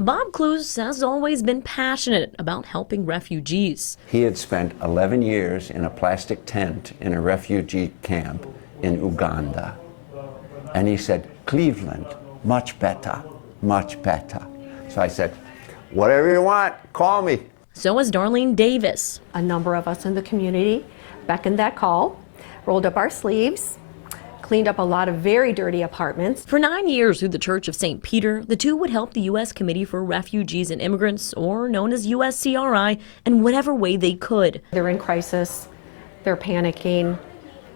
Bob Clues has always been passionate about helping refugees. He had spent 11 years in a plastic tent in a refugee camp in Uganda. And he said, Cleveland, much better, much better. So I said, whatever you want, call me. So is Darlene Davis. A number of us in the community beckoned that call, rolled up our sleeves, cleaned up a lot of very dirty apartments. For 9 years through the Church of St. Peter, the two would help the U.S. Committee for Refugees and Immigrants, or known as USCRI, in whatever way they could. They're in crisis, they're panicking,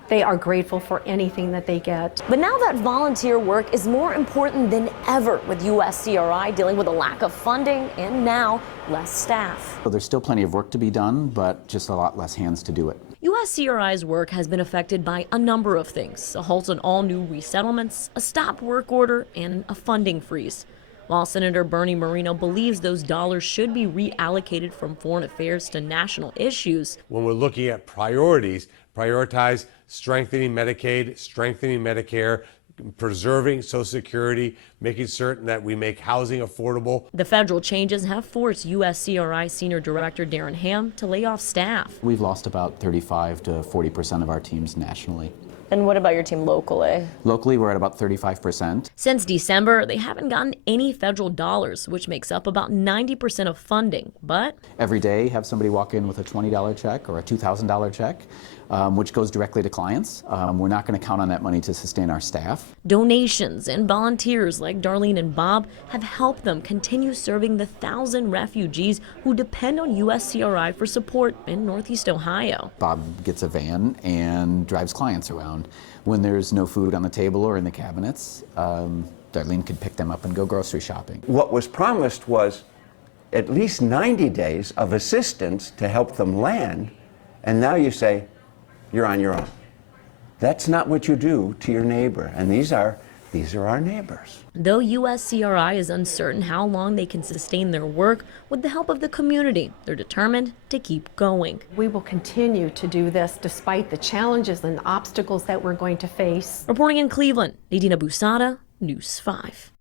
they are grateful for anything that they get. But now that volunteer work is more important than ever with USCRI dealing with a lack of funding and now less staff. So there's still plenty of work to be done, but just a lot less hands to do it. USCRI's work has been affected by a number of things: a halt on all new resettlements, a stop work order, and a funding freeze. While Senator Bernie Moreno believes those dollars should be reallocated from foreign affairs to national issues. When we're looking at priorities, prioritize strengthening Medicaid, strengthening Medicare, preserving Social Security, making certain that we make housing affordable. The federal changes have forced USCRI Senior Director Darren Ham to lay off staff. We've lost about 35 to 40% of our teams nationally. And what about your team locally? Locally, we're at about 35%. Since December, they haven't gotten any federal dollars, which makes up about 90% of funding. But Every day, have somebody walk in with a $20 check or a $2,000 check, which goes directly to clients. We're not going to count on that money to sustain our staff. donations and volunteers like Darlene and Bob have helped them continue serving the 1,000 refugees who depend on USCRI for support in Northeast Ohio. Bob gets a van and drives clients around. When there's no food on the table or in the cabinets, Darlene could pick them up and go grocery shopping. What was promised was at least 90 days of assistance to help them land, and now you say, you're on your own. That's not what you do to your neighbor, and these are our neighbors. Though USCRI is uncertain how long they can sustain their work, with the help of the community, they're determined to keep going. We will continue to do this despite the challenges and obstacles that we're going to face. Reporting in Cleveland, Nadina Busada, News 5.